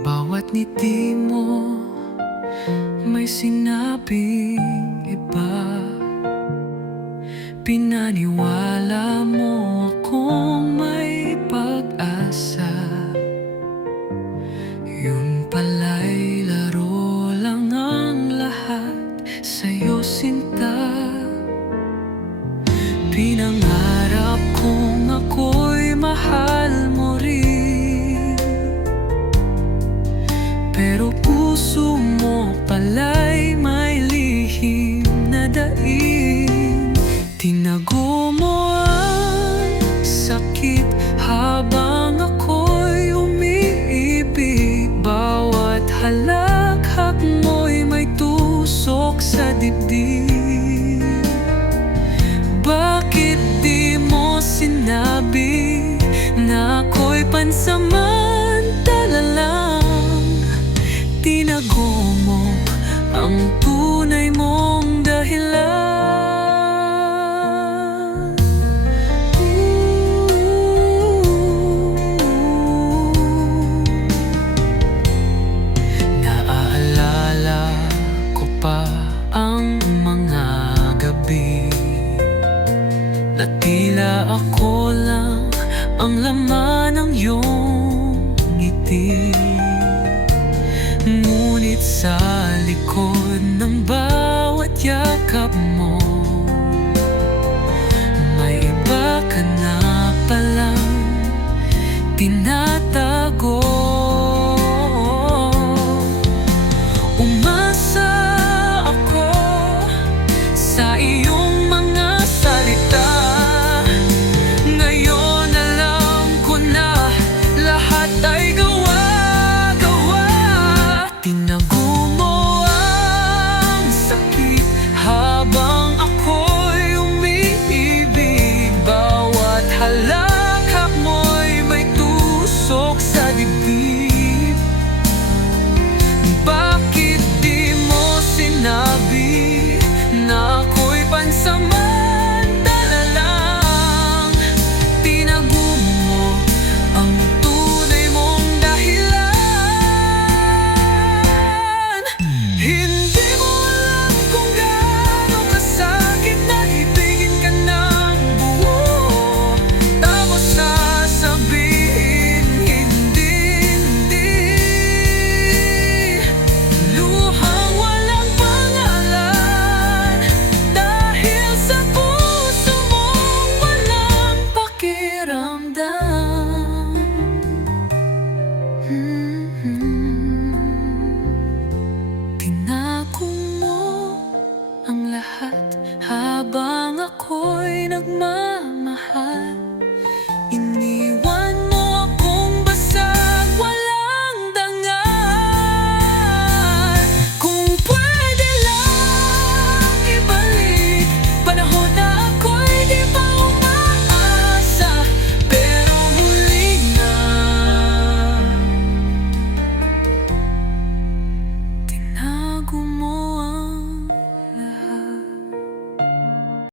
Bawat ngiti mo may sinabing iba. Pinaniwala mo akong may pag-asa. Yun pala'y laro lang ang lahat sa'yo sinta. Pinangarap kong ako'y mahal. Pansamantala lang. Tinago mo ang tunay mong dahilan. Naaalala ko pa ang mga gabi Na tila ako lang ang laman ng iyong ngiti. Ngunit sa likod ng bawat yakap mo